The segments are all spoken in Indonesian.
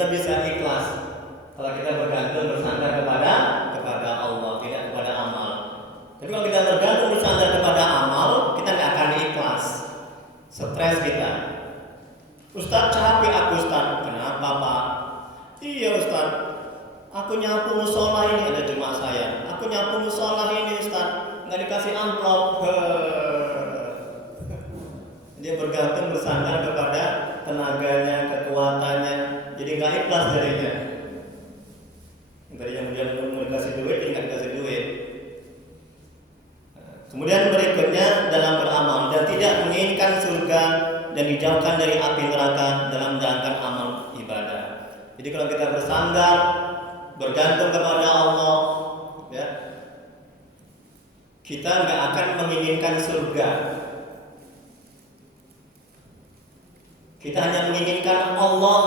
kita bisa ikhlas kalau kita bergantung bersandar kepada Allah, tidak kepada amal. Tapi kalau kita bergantung bersandar kepada amal, kita nggak akan ikhlas. Stres kita. Ustaz, capek aku Ustaz. Kenapa Pak? Iya Ustaz, aku nyapu musola ini, ada jemaah saya. Aku nyapu musola ini Ustaz, nggak dikasih amplop. Dia bergantung bersandar kepada tenaganya, kekuatannya, jadi nggak ikhlas darinya. Tadinya dia mau dikasih duit, dia nggak dikasih duit. Kemudian berikutnya dalam beramal dan tidak menginginkan surga dan dijauhkan dari api neraka dalam menjalankan amal ibadah. Jadi kalau kita bersandar, bergantung kepada Allah, ya, kita nggak akan menginginkan surga. Kita hanya menginginkan Allah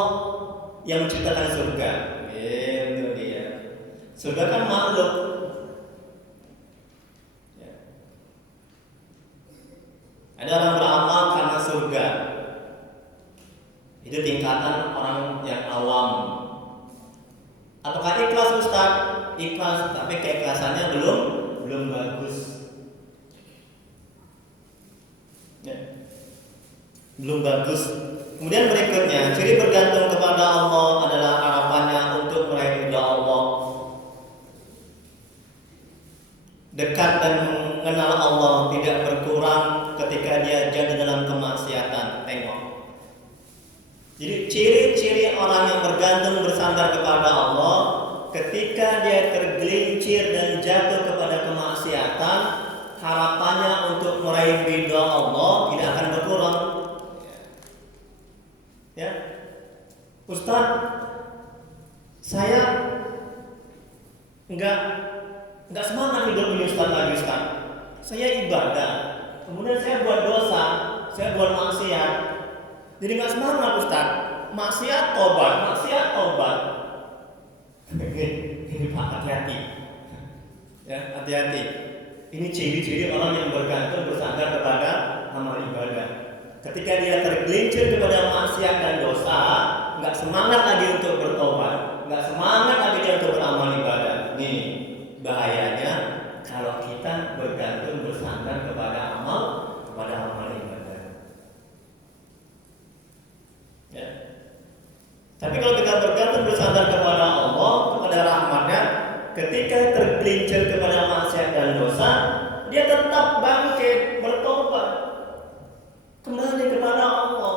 yang menciptakan surga. Itu dia. Surga kan makhluk. Ya. Ada orang beramal karena surga. Itu tingkatan orang yang awam. Apakah ikhlas Ustaz? Ikhlas, tapi keikhlasannya belum bagus. Ya. Belum bagus. Kemudian berikutnya, ciri bergantung kepada Allah adalah harapannya untuk meraih ridha Allah. Dekat dan mengenal Allah tidak berkurang ketika dia jatuh dalam kemaksiatan. Tengok. Jadi ciri-ciri orang yang bergantung bersandar kepada Allah, ketika dia tergelincir dan jatuh kepada kemaksiatan, harapannya untuk meraih ridha Allah tidak akan berkurang. Ya, Ustaz, saya enggak semangat hidup ini Ustaz lagi Ustaz. Saya ibadah, kemudian saya buat dosa, saya buat maksiat. Jadi enggak semangat Ustaz. Maksiat tobat. Ini Pak, hati-hati. Ya, hati-hati. Ini ciri-ciri orang yang bergantung bersandar kepada amal ibadah. Ketika dia tergelincir kepada maksiat dan dosa, nggak semangat lagi untuk bertobat, nggak semangat lagi dia untuk beramal ibadah. Nih bahayanya kalau kita bergantung bersandar kepada amal ibadah. Ya. Tapi kalau kita bergantung bersandar kepada Allah, kepada rahmatnya, ketika tergelincir kepada maksiat dan dosa, dia tetap bangkit bertobat, kembali kepada Allah.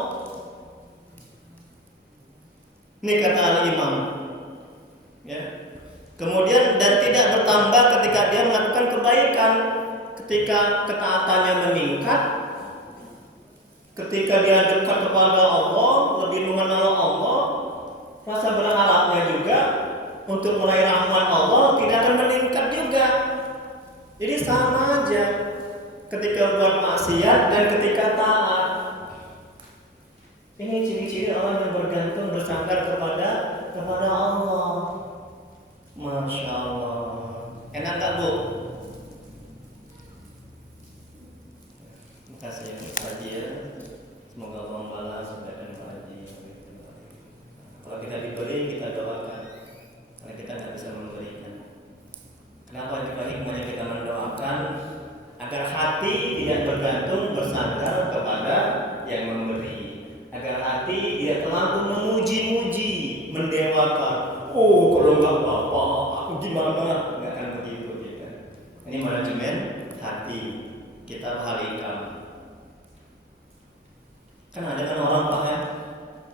Ini kata Al-Imam. Ya. Kemudian dan tidak bertambah ketika dia melakukan kebaikan, ketika ketaatannya meningkat, ketika dia dekat kepada Allah, lebih mengenal Allah, rasa berharapnya juga untuk meraih rahmat Allah tidak akan meningkat juga. Jadi sama aja ketika buat maksiat dan ketika taat. Ini ciri-ciri orang yang bergantung bersandar kepada Allah. Masya Allah. Enak gak Bu? Terima kasih ya Pak Haji ya. Semoga Allah membalas kebaikan Pak Haji. Kalau kita diberi, kita doakan. Karena kita nggak bisa memberikan. Kenapa juga hikmahnya kita mendoakan? Agar hati tidak bergantung bersandar kepada yang memberi. Agar hati tidak terlalu memuji-muji, mendewakan. Oh, kalau nggak apa-apa, aku gimana? Nggak akan begitu, ya. Ini manajemen hati. Kita balikan. Kan ada kan orang Pak ya,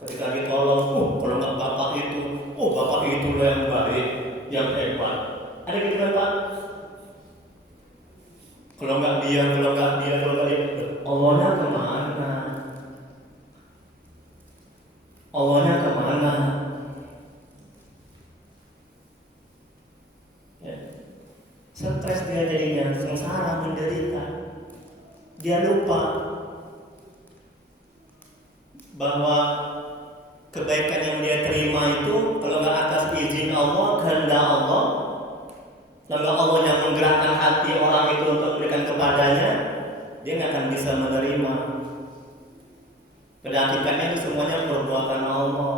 ketika ditolong, kalau nggak bapak itu yang baik, yang hebat. Ada gitu kan Pak? Kalau nggak dia, Allahnya kemana? Allahnya kemana? Ya. Stres dia jadinya, sengsara, menderita. Dia lupa bahwa kebaikan yang dia terima itu kalau nggak atas izin Allah, kehendak Allah, lalu Allah yang menggerakkan hati orang itu untuk memberikan kepadanya, dia nggak akan bisa menerima. Pada hakikatnya itu semuanya perbuatan Allah.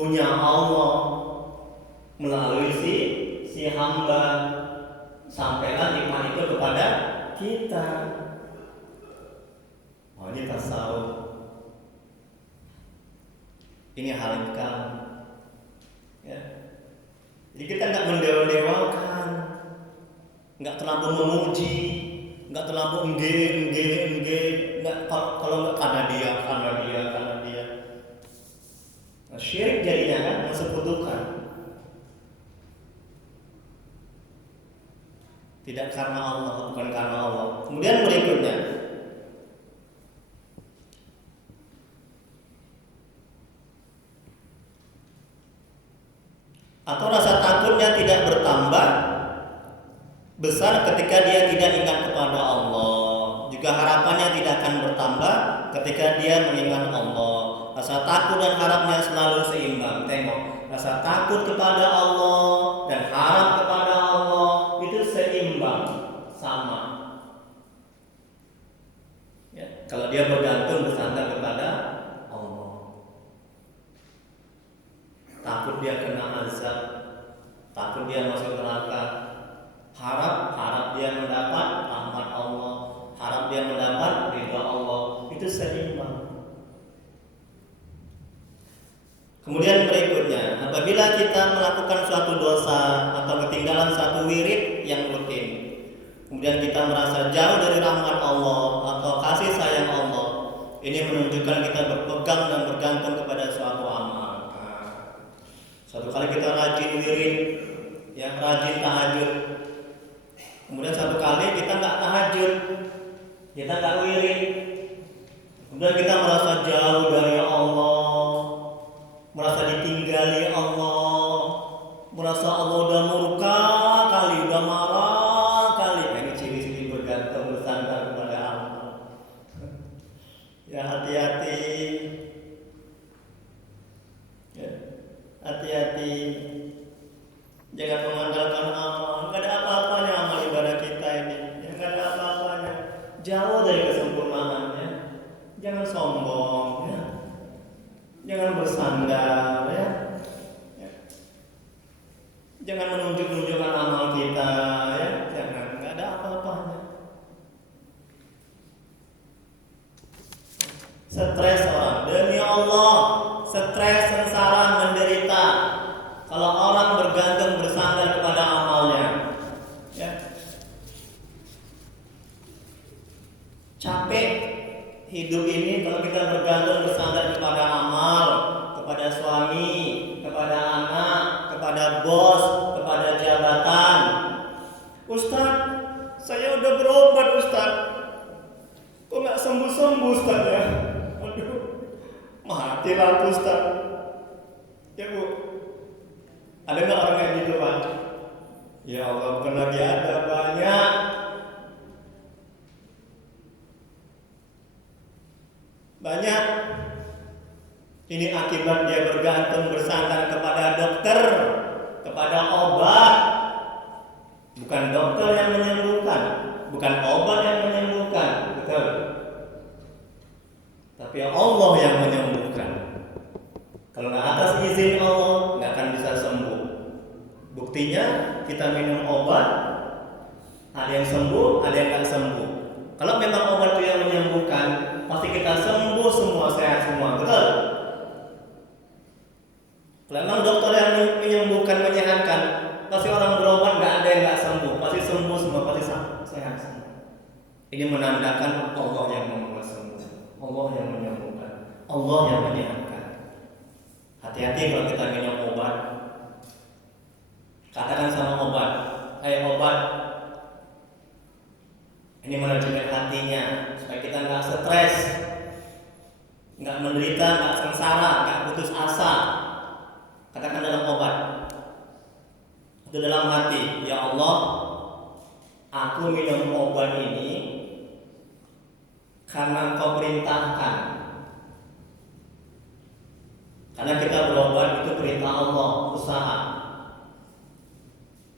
punya Allah melalui si hamba, sampaikan nikmat itu kepada kita. Oh, ini tasawuf. Ini halikam. Ya. Jadi kita nggak mendewa-dewakan, nggak terlalu memuji, nggak terlalu engge, nggak kalau nggak karena dia. Nah, syirik jadinya kan mensekutukan. Tidak karena Allah, bukan karena Allah. Kemudian berikutnya, atau rasa takutnya tidak bertambah besar ketika dia tidak ingat kepada Allah. Juga harapannya tidak akan bertambah ketika dia mengingat Allah. Rasa takut dan harapnya selalu seimbang. Tengok, rasa takut kepada Allah dan harap kepada Allah itu seimbang, sama. Ya, kalau dia bergantung bersandar kepada Allah, takut dia kena azab, takut dia masuk neraka, harap dia mendapat rahmat Allah, harap dia mendapat ridha Allah, itu seimbang. Kemudian berikutnya, apabila kita melakukan suatu dosa atau ketinggalan satu wirid yang rutin, kemudian kita merasa jauh dari rahmat Allah atau kasih sayang Allah, ini menunjukkan kita berpegang dan bergantung kepada suatu amal. Suatu kali kita rajin wirid, ya rajin tahajud. Kemudian satu kali kita nggak tahajud, kita nggak wirid. Kemudian kita merasa jauh dari Allah, merasa ditinggali Allah, merasa Allah udah murka kali, udah marah kali. Nah, ini ciri-ciri bergantung bersandar kepada Allah. Ya hati-hati. Ya, hati-hati. Jangan mengandalkan amal. Nggak ada apa-apanya amal ibadah kita ini. Ya, nggak ada apa-apanya. Jauh dari kesempurnaannya. Jangan sombong. Ya. Jangan bersandar. Ya. Ya. Jangan menunjuk-nunjukkan amal kita. Ya. Jangan. Nggak ada apa-apanya. Stres orang. Demi Allah. Stres, sengsara, menderita. Kalau orang bergantung bersandar kepada amalnya, ya. Capek hidup ini kalau kita bergantung bersandar kepada amal, kepada suami, kepada anak, kepada bos, kepada jabatan. Ustaz, saya udah berobat Ustaz, kok nggak sembuh-sembuh Ustaz ya? Aduh, mati lah Ustaz. Ya Bu, ada nggak orang kayak gitu Pak? Ya Allah, bukan lagi ada, banyak. Banyak. Ini akibat dia bergantung bersandar kepada dokter, kepada obat. Bukan dokter yang menyembuhkan, bukan obat yang menyembuhkan, betul. Tapi Allah yang menyembuhkan. Kalau nggak atas izin Allah, nggak akan bisa sembuh. Buktinya kita minum obat, ada yang sembuh, ada yang nggak sembuh. Kalau memang obat itu yang menyembuhkan, pasti kita sembuh semua, sehat semua, betul? Kalau memang dokter yang menyembuhkan, menyehatkan, pasti orang berobat nggak ada yang nggak sembuh, pasti sembuh semua, pasti sehat semua. Ini menandakan Allah yang membuat sembuh, Allah yang menyembuhkan, Allah yang menyehatkan. Hati-hati kalau kita minum obat. Katakan sama obat, "Hai obat, ini merejukan hatinya supaya kita nggak stres, nggak menderita, nggak sengsara, nggak putus asa." Katakan dalam obat itu dalam hati, "Ya Allah, aku minum obat ini karena Engkau perintahkan." Karena kita berobat itu perintah Allah, usaha.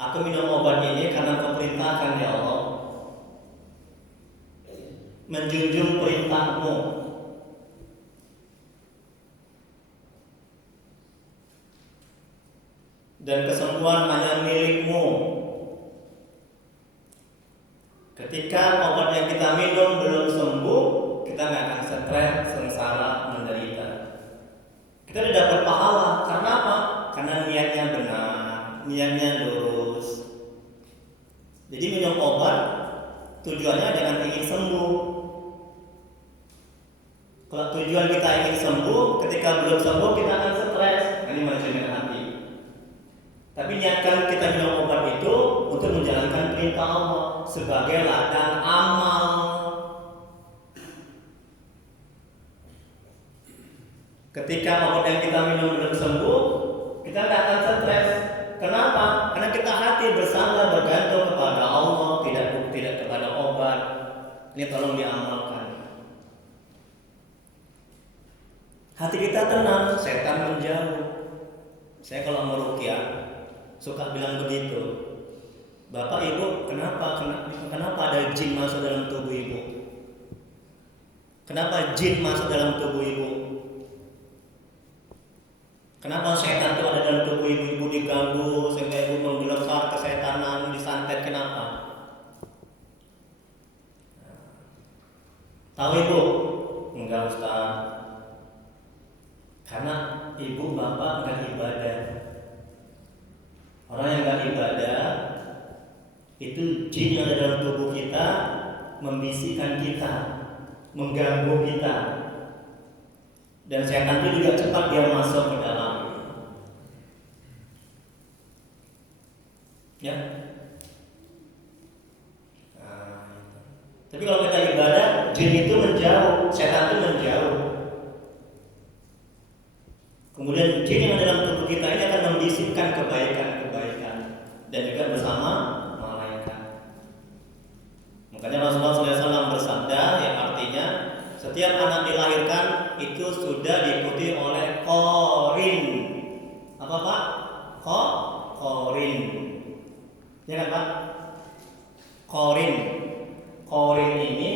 Aku minum obat ini karena Engkau perintahkan ya Allah, menjunjung perintahmu. dan kesembuhan hanya milikmu. Ketika obat yang kita minum belum sembuh, kita nggak akan stres, sengsara, menderita. Kita tidak dapat pahala. Karena apa? Karena niatnya benar, niatnya lurus. Jadi minum obat tujuannya jangan ingin sembuh. Kalau tujuan kita ingin sembuh, ketika belum sembuh kita akan stres. Ini manajemen hati. Tapi niatkan kita minum obat itu untuk menjalankan perintah Allah sebagai ladang amal. Ketika obat yang kita minum belum sembuh, kita tidak akan stres. Kenapa? Karena kita hati bersandar bergantung kepada Allah, tidak kepada obat. Ini tolong diamalkan. Hati kita tenang, setan menjauh. Saya kalau mau ruqyah suka bilang begitu. Bapak ibu, kenapa ada jin masuk dalam tubuh ibu? Kenapa jin masuk dalam tubuh ibu? Kenapa setan itu ada dalam tubuh ibu? Ibu diganggu sehingga ibu menggelesar kesetanan, disantet, kenapa? Tahu ibu? Enggak Ustaz. Karena ibu bapak enggak ibadah. Orang yang enggak ibadah itu jin yang ada dalam tubuh kita membisikkan kita, mengganggu kita. Dan setan itu juga cepat dia masuk ke dalam. Ya. Tapi kalau kita ibadah, jin itu menjauh, setan itu menjauh. Kemudian jin yang ada dalam tubuh kita ini akan membisikkan kebaikan-kebaikan dan juga bersama malaikat. Makanya Rasulullah SAW bersabda yang artinya setiap anak dilahirkan itu sudah diikuti oleh qarin. Apa Pak? Qarin. Ya kan Pak? Qarin. Qarin ini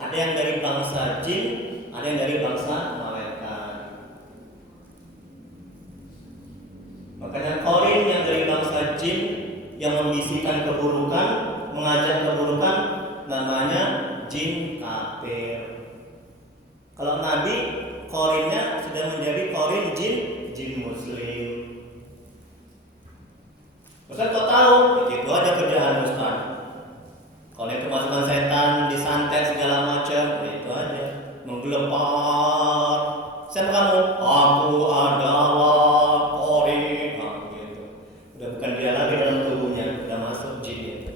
ada yang dari bangsa jin, ada yang dari bangsa malaikat. Makanya qarin yang dari bangsa jin yang membisikkan keburukan, mengajak keburukan, namanya jin kafir. Kalau Nabi qarinnya sudah menjadi qarin jin muslim. Ustaz kok tahu? Itu aja kerjaan Ustaz. Kalau itu kemasukan setan, disantet segala macam, itu aja. Menggelepar. Siapa kamu? Aku adalah qarin. Gitu. Udah bukan dia lagi dalam tubuhnya, udah masuk jin.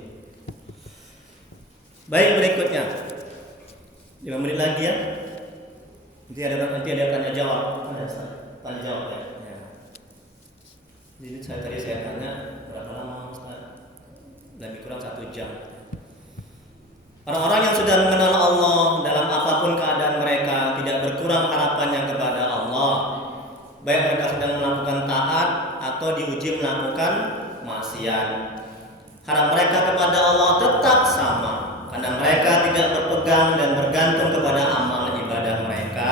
Baik, berikutnya 5 menit lagi ya. Nanti ada tanya jawab. Tanya jawab ya. Jadi tadi saya tanya berapa lama Ustaz? Lebih kurang 1 jam. Orang-orang yang sudah mengenal Allah dalam apapun keadaan mereka tidak berkurang harapannya kepada Allah. Baik mereka sedang melakukan taat atau diuji melakukan maksiat. Harap mereka kepada Allah tetap sama karena mereka tidak berpegang dan bergantung kepada amal ibadah mereka.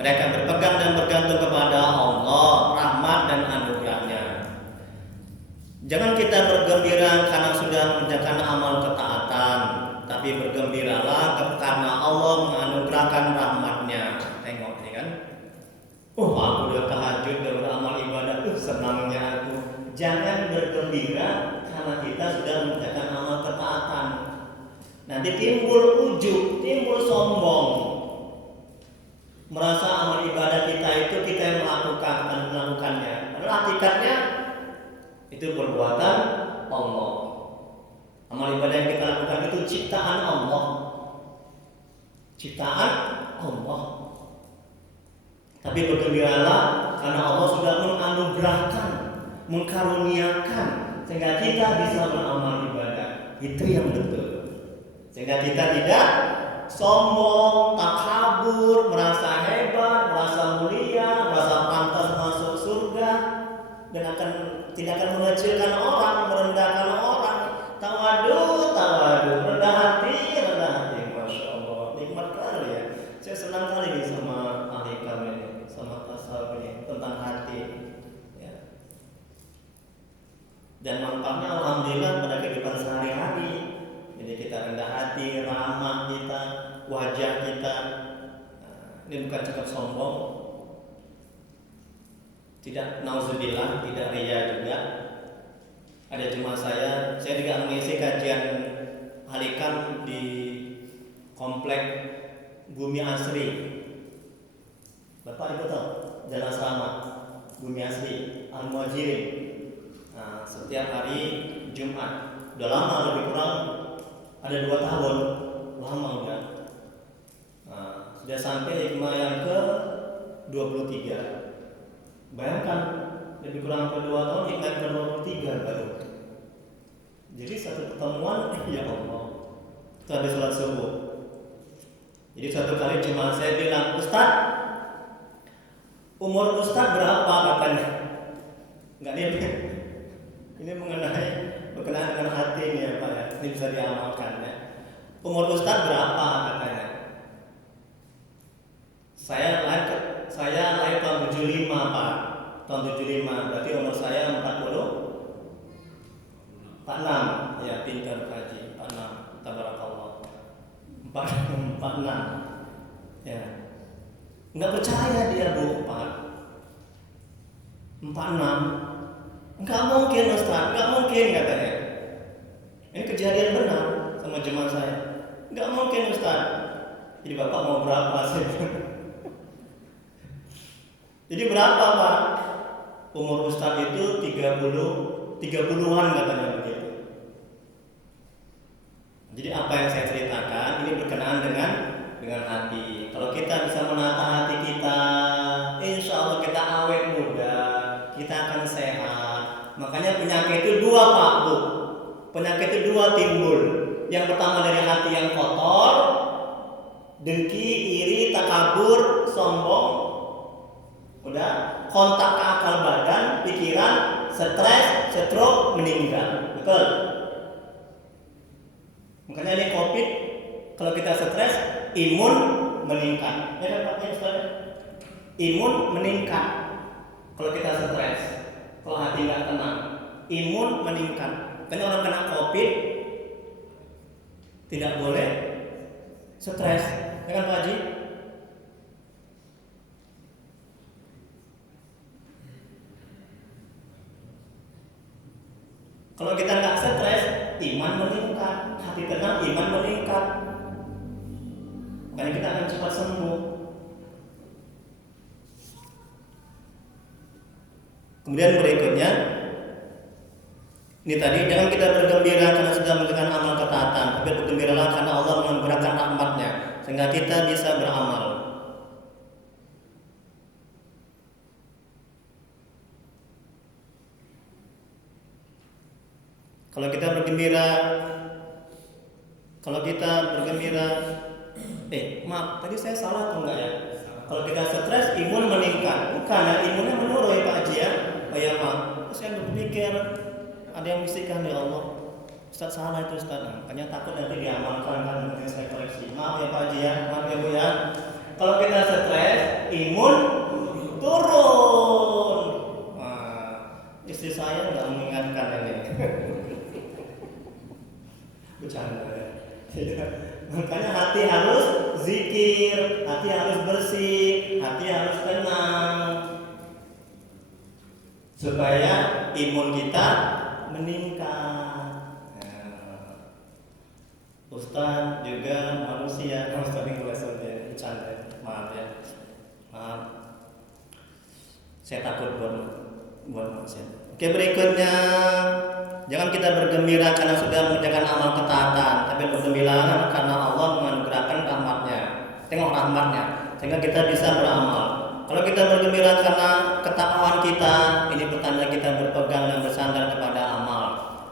Mereka berpegang dan bergantung kepada Allah, rahmat dan anugerahnya. Jangan kita bergembira karena sudah mengerjakan amal ketaatan, tapi bergembiralah karena Allah menganugerahkan rahmatnya. Tengok ini kan. Aku udah tahajud, udah beramal ibadah, senangnya aku. Jangan bergembira karena kita sudah mengerjakan amal ketaatan. Nanti timbul ujub, timbul sombong. Merasa amal ibadah kita itu kita yang melakukannya. Padahal hakikatnya itu perbuatan Allah. Amal ibadah yang kita lakukan itu ciptaan Allah. Ciptaan Allah. Tapi bergembiralah karena Allah sudah menganugerahkan, mengkaruniakan sehingga kita bisa beramal ibadah. Itu yang betul. Sehingga kita tidak sombong, takabur, merasa hebat, merasa mulia, merasa pantas masuk surga dan tidak akan mengecilkan orang, merendahkan orang. Tawadu, rendah hati, Masya Allah, nikmat kali ya. Saya senang kali nih sama ahli kami ini, sama tasawuf ini tentang hati. Ya. dampaknya alhamdulillah pada kehidupan sehari-hari. Jadi kita rendah hati, ramah kita, wajah kita. Ini bukan cakap sombong, tidak nauzubillah, tidak ria juga. Ada jemaah saya juga mengisi kajian Halikam di komplek Bumi Asri. Bapak Ibu tahu Jalan Asrama Bumi Asri Al-Muhajirin. Nah, setiap hari Jumat. Udah lama, lebih kurang ada 2 tahun, lama udah. Nah, sudah sampai hikmah yang ke 23. Bayangkan lebih kurang ke 2 tahun hikmah ke 23 baru. Jadi satu pertemuan, ya Allah, itu habis sholat subuh. Jadi suatu kali jemaah saya bilang, Ustaz, umur Ustaz berapa katanya? Enggak dia. Ini berkenaan dengan hati ini ya Pak ya. Ini bisa diamalkan ya. Umur Ustaz berapa katanya? Saya lahir tahun 75 Pak. Tahun 75 berarti umur saya 46. Ya, pintar Haji. 46. Tabarakallah. 46. Ya. Enggak percaya dia Bu, Pak. 46. Enggak mungkin Ustaz, enggak mungkin katanya. Ini kejadian benar sama jemaah saya. Enggak mungkin Ustaz. Jadi Bapak mau berapa sih? Jadi berapa Pak? Umur Ustaz itu 30-an katanya begitu. Jadi apa yang saya ceritakan ini berkenaan dengan hati. Kalau kita bisa menata hati kita, insya Allah kita awet muda, kita akan sehat. Makanya penyakit itu 2 Pak Bu. Penyakit itu 2 timbul. Yang pertama dari hati yang kotor, dengki, iri, takabur, sombong. Udah, kontak ke akal badan, pikiran, stres, stroke, meninggal. Betul. Makanya ini COVID, kalau kita stres, imun meningkat. Ya kan Pak Ustaz? Imun meningkat. Kalau kita stres, kalau hati nggak tenang, imun meningkat. Karena orang kena COVID tidak boleh stres. Ya kan Pak Haji? Kalau kita nggak stres, iman meningkat, hati tenang, iman meningkat. Makanya kita akan cepat sembuh. Kemudian berikutnya, ini tadi jangan kita bergembira karena sudah mengerjakan amal ketaatan, tapi bergembiralah karena Allah menganugerahkan rahmatnya sehingga kita bisa beramal. Kalau kita bergembira, maaf, tadi saya salah atau enggak ya? Kalau kita stres, imun meningkat. Bukan, ya, imunnya menurun ya Pak Haji ya. Oh ya maaf, saya berpikir ada yang bisikkan ya Allah. Ustaz salah itu Ustaz. Makanya takut nanti diamalkan kan, nanti saya koreksi. Maaf ya Pak Haji ya, maaf ya Bu ya. Kalau kita stres, imun turun. Nah, istri saya nggak mengingatkan ini. Bercanda ya. Makanya hati harus zikir, hati harus bersih, hati harus tenang supaya imun kita meningkat. Ustaz juga manusia, Ustaz yang boleh bercanda, maaf ya, maaf. Saya takut buat manusia. Oke, berikutnya, jangan kita bergembira karena sudah mengerjakan amal ketaatan, tapi bergembira karena Allah menganugerahkan rahmatnya. Tengok rahmatnya, sehingga kita bisa beramal. Kalau kita bergembira karena ketakwaan kita, ini pertanda kita berpegang dan bersandar kepada amal.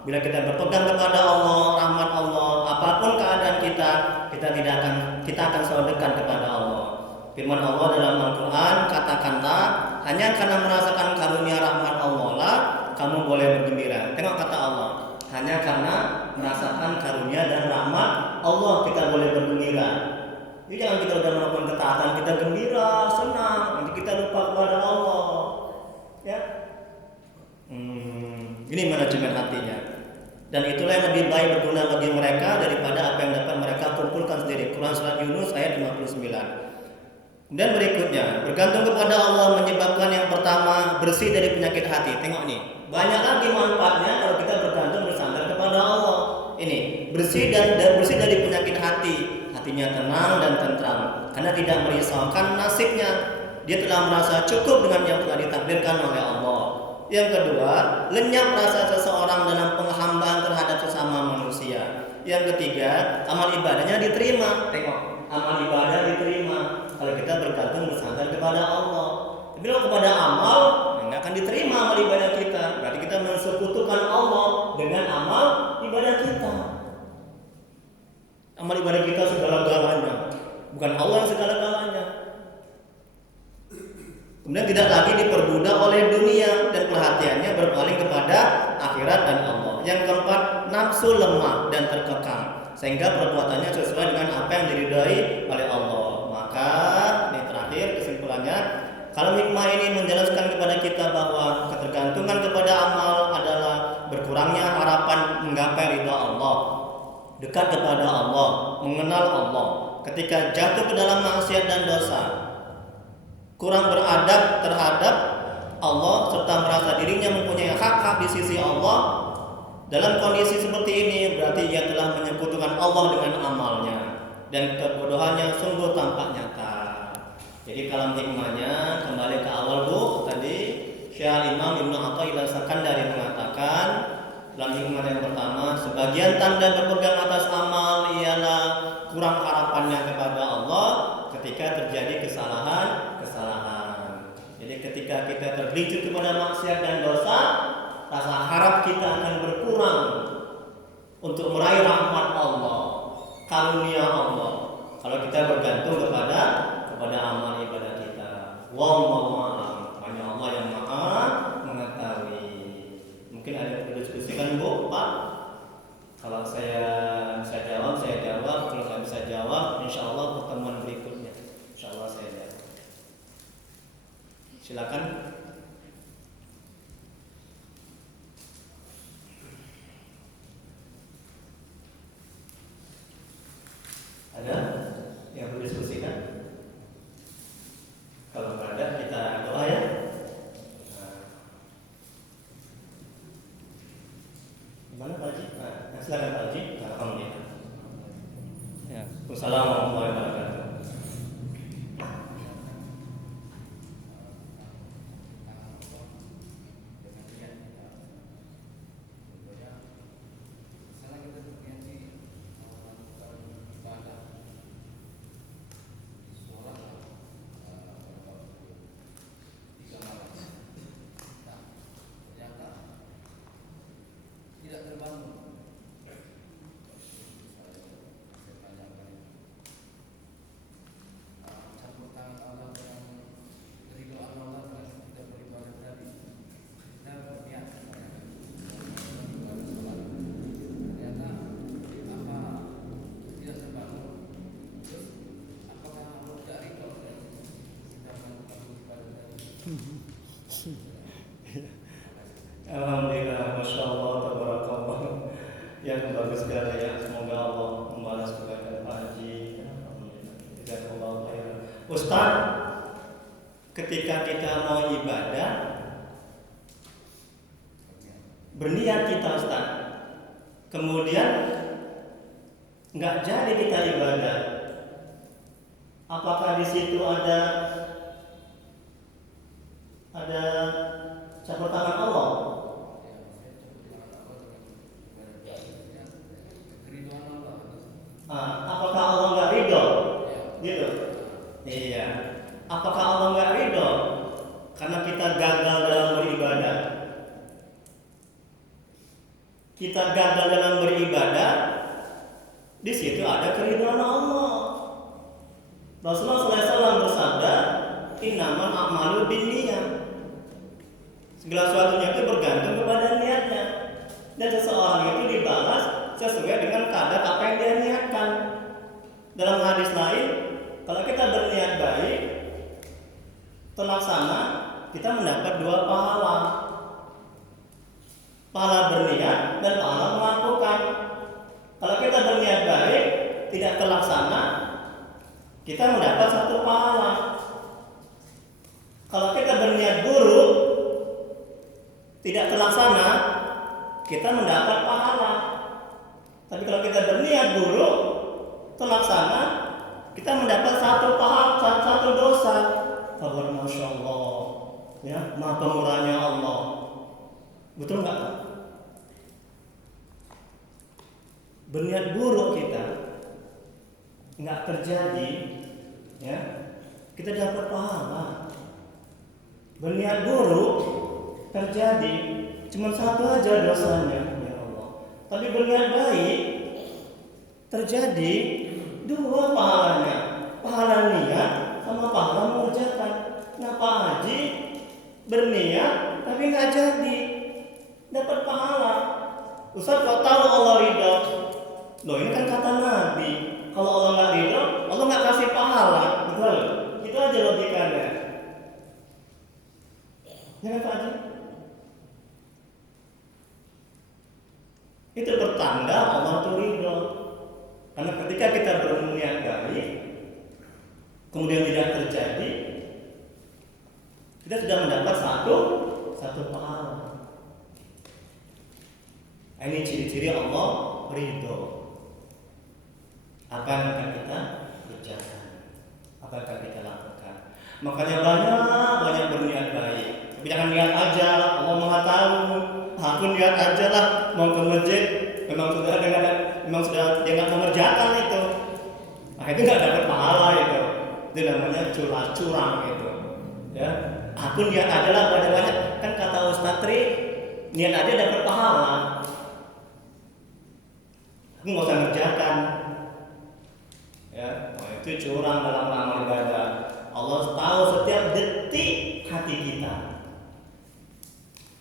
Bila kita berpegang kepada Allah, rahmat Allah, apapun keadaan kita akan selalu dekat kepada Allah. Firman Allah dalam Al-Quran, katakanlah, hanya karena merasakan karunia rahmat Allah lah kamu boleh bergembira. Tengok kata Allah, hanya karena merasakan karunia dan rahmat Allah kita boleh bergembira. Jadi jangan kita udah melakukan ketaatan kita gembira, senang, nanti kita lupa kepada Allah. Ya, ini manajemen hatinya. Dan itulah yang lebih baik berguna bagi mereka daripada apa yang dapat mereka kumpulkan sendiri. Quran surat Yunus ayat 59. Kemudian berikutnya, bergantung kepada Allah menyebabkan yang pertama bersih dari penyakit hati. Tengok nih, banyak lagi manfaatnya kalau kita bergantung bersandar kepada Allah. Ini bersih bersih dari penyakit hati. Hatinya tenang dan tentram karena tidak merisaukan nasibnya. Dia telah merasa cukup dengan yang telah ditakdirkan oleh Allah. Yang kedua, lenyap rasa seseorang dalam penghambaan terhadap sesama manusia. Yang ketiga, amal ibadahnya diterima. Tengok, amal ibadah diterima kalau kita bergantung bersandar kepada Allah. Tapi kalau kepada amal, nggak akan diterima amal ibadah kita. Berarti kita mensekutukan Allah dengan amal ibadah kita. Amal ibadah kita segala-galanya, bukan Allah yang segala-galanya. Kemudian tidak lagi diperbudak oleh dunia dan perhatiannya berpaling kepada akhirat dan Allah. Yang keempat, nafsu lemah dan terkekang sehingga perbuatannya sesuai dengan apa yang diridhai oleh Allah. Maka ini terakhir kesimpulannya, kalau hikmah ini menjelaskan kepada kita bahwa ketergantungan kepada amal adalah berkurangnya harapan menggapai ridha Allah, dekat kepada Allah, mengenal Allah. Ketika jatuh ke dalam maksiat dan dosa, kurang beradab terhadap Allah serta merasa dirinya mempunyai hak-hak di sisi Allah, dalam kondisi seperti ini berarti ia telah menyekutukan Allah dengan amalnya dan kebodohannya sungguh tampak nyata. Jadi kalam hikmahnya kembali ke awal tadi Syekh Imam Ibnu Athaillah Sakandari mengatakan dalam hikmah yang pertama, sebagian tanda berpegang atas amal ialah kurang harapannya kepada Allah ketika terjadi kesalahan. Jadi ketika kita tergelincir kepada maksiat dan dosa, rasa harap kita akan berkurang untuk meraih rahmat Allah, karunia Allah. Kalau kita bergantung kepada amal ibadah kita. Wallahu a'lam. Hanya Allah yang Maha mengetahui. Mungkin ada yang perlu diskusikan, Bu, Pak? Kalau saya bisa jawab, saya jawab. Kalau saya bisa jawab, insya Allah pertemuan berikutnya, insya Allah saya jawab. Silakan. Ada yang perlu diskusikan? Kalau nggak ada, kita doa ya. Gimana Pak Haji? Silakan Pak Haji. Alhamdulillah. Ya. Wassalamualaikum warahmatullahi wabarakatuh. Alhamdulillah, Masya Allah, tabarakallah. Yang bagus sekali ya. Semoga Allah membalas kebaikan Pak Haji. Alhamdulillah. Jazakallahu khairan. Ustaz, ketika kita mau ibadah, berniat kita Ustaz, kemudian nggak jadi kita ibadah, apakah di situ ada campur tangan Allah? Apakah Allah nggak ridho? Gitu. Iya. Apakah Allah nggak ridho karena kita gagal dalam beribadah? Kita gagal dalam beribadah, di situ ada keridhaan Allah. Rasulullah SAW bersabda, innamal a'malu binniyat. Segala sesuatunya itu bergantung kepada niatnya. Dan seseorang itu dibalas sesuai dengan kadar apa yang dia niatkan. Dalam hadis lain, kalau kita berniat baik, terlaksana, kita mendapat 2 pahala. Pahala berniat dan pahala melakukan. Kalau kita berniat baik tidak terlaksana, kita mendapat satu pahala. Kalau kita berniat buruk tidak terlaksana, kita mendapat pahala. Tapi kalau kita berniat buruk terlaksana, kita mendapat satu pahala, satu dosa. Kabar Masya Allah, ya, maha pemurahnya Allah. Betul nggak? Berniat buruk kita nggak terjadi, ya, kita dapat pahala. Berniat buruk terjadi, cuma satu aja dosanya, ya Allah. Tapi berniat baik terjadi dua pahalanya, pahala niat sama pahala mengerjakan. Nah, Pak Haji berniat tapi nggak jadi, dapat pahala. Ustaz kok tahu Allah ridha? Loh, ini kan kata Nabi, kalau Allah nggak ridha, Allah nggak kasih pahala, betul? Itu aja logikanya. Ya kan Pak Haji? Itu pertanda Allah itu ridha. Karena ketika kita berniat baik, kemudian tidak terjadi, kita sudah mendapat satu pahala. Ini ciri-ciri Allah ridho. Apa yang akan kita kerjakan? Apa yang akan kita lakukan? Makanya banyak berniat baik. Tapi jangan niat aja, Allah Maha tahu. Aku niat aja lah mau ke masjid, memang sudah dia nggak mengerjakan itu. Nah, itu nggak dapat pahala itu. Itu namanya curang itu. Ya, aku niat aja lah banyak. Kan kata Ustaz Tri, niat aja dapat pahala. Aku nggak usah ngerjakan. Ya, itu curang dalam amal ibadah. Allah tahu setiap detik hati kita.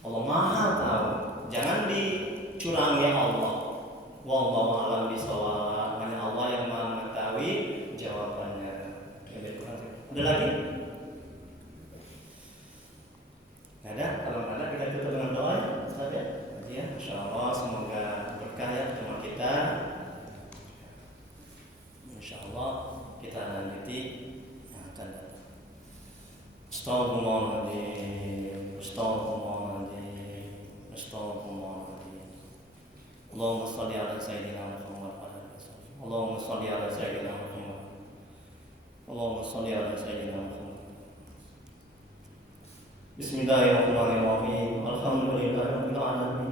Allah Maha tahu. Jangan dicurangi Allah. Wallahu a'lam bishawab. Hanya Allah yang Maha mengetahui jawabannya. Ada lagi? Ada? Kalau ada kita tutup dengan doa ya, Ustaz ya. Ya, insyaallah semoga berkah ya teman kita. Insyaallah kita lanjuti yang akan datang. Astagfirullahaladzim. Allahumma salli ala sayyidina Muhammad wa ala alihi wasallam. Allahumma salli ala sayyidina Muhammad. Allahumma salli ala sayyidina Muhammad. Bismillahirrahmanirrahim. Alhamdulillahirabbil alamin.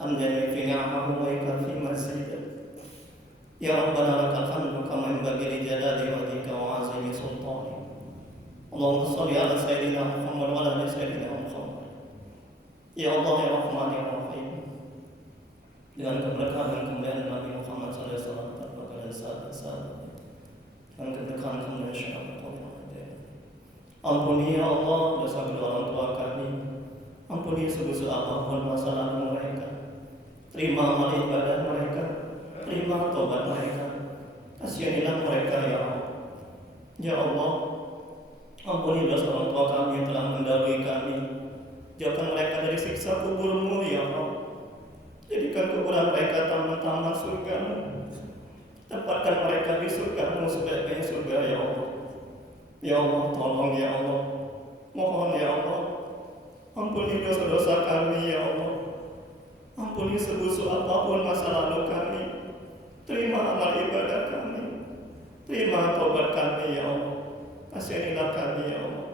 Hamdan fi ni'amahu wa yakfi mazidah. Ya Rabbana lakal hamdu kama yanbaghi li jalali wajhika wa 'azimi sultanik. Allahumma salli ala sayyidina Muhammad wa ala ali sayyidina Muhammad. Ya Allah ya Rahman ya Rahim. Dengan keberkahan dan kemuliaan Nabi Muhammad sallallahu alaihi wasallam dan sahabat-sahabat. Dengan keberkahan kemuliaan syafaat Allah. Ampuni ya Allah dosa kedua orang tua kami. Ampuni sebesar apapun masa lalu mereka. Terima amal ibadah mereka. Terima tobat mereka. Kasihanilah mereka ya Allah. Ya Allah, ampuni dosa orang tua kami yang telah mendahului kami. Jauhkan mereka dari siksa kuburmu ya Allah. Jadikan kuburan mereka taman-taman surgamu. Tempatkan mereka di surgamu sebaik-baiknya surga ya Allah. Ya Allah, tolong ya Allah. Mohon ya Allah, ampuni dosa-dosa kami ya Allah. Ampuni sebusuk apapun masa lalu kami. Terima amal ibadah kami. Terima taubat kami ya Allah. Kasihanilah kami ya Allah.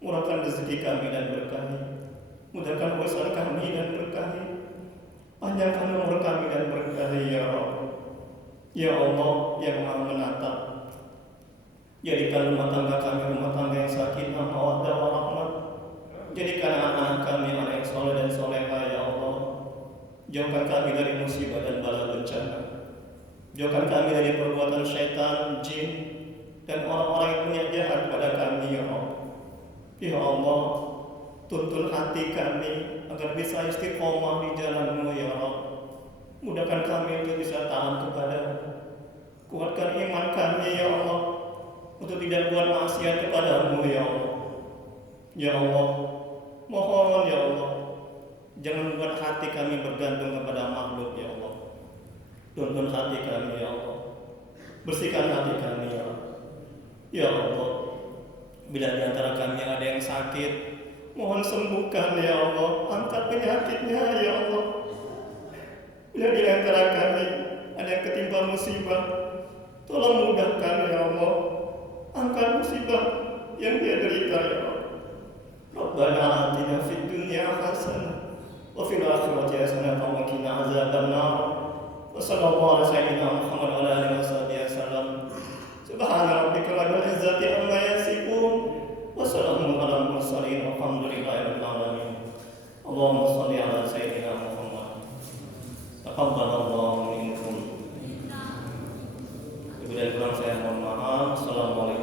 Murahkan rezeki kami dan berkahi. Mudahkan urusan kami dan berkahi. Panjangkan umur kami dan berkahi ya Allah. Ya Allah yang Maha menatap, jadikan rumah tangga kami rumah tangga yang sakinah, mawaddah warahmah. Jadikan anak-anak kami anak yang soleh dan solehah ya Allah. Jauhkan kami dari musibah dan bala bencana. Jauhkan kami dari perbuatan syaitan, jin, dan orang-orang yang punya jahat pada kami ya Allah. Ya Allah, tuntun hati kami agar bisa istiqomah di jalan-Mu ya Allah. Mudahkan kami untuk bisa taat kepada-Mu. Kuatkan iman kami ya Allah, untuk tidak buat maksiat kepada-Mu ya Allah. Ya Allah, mohon ya Allah, Jangan buat hati kami bergantung kepada makhluk ya Allah. Tuntun hati kami ya Allah. Bersihkan hati kami ya Allah. Ya Allah, bila di antara kami ada yang sakit, mohon sembuhkan ya Allah. Angkat penyakitnya ya Allah. Bila di antara kami ada yang ketimpa musibah, tolong mudahkan ya Allah. Angkat musibah yang dia derita ya Allah. Rabbana atina fid dunya hasanah wa fil akhirati hasanah wa qina azabannar. Wa sallallahu ala sayyidina Muhammad wa ala alihi wasallam. Subhana rabbika rabbil izzati amma yasifun wa salamun alal mursalin walhamdulillahi rabbil alamin. Allahumma shalli ala sayyidina Muhammad. Taqabbalallahu minkum. Bila kurang saya mohon maaf. Assalamualaikum.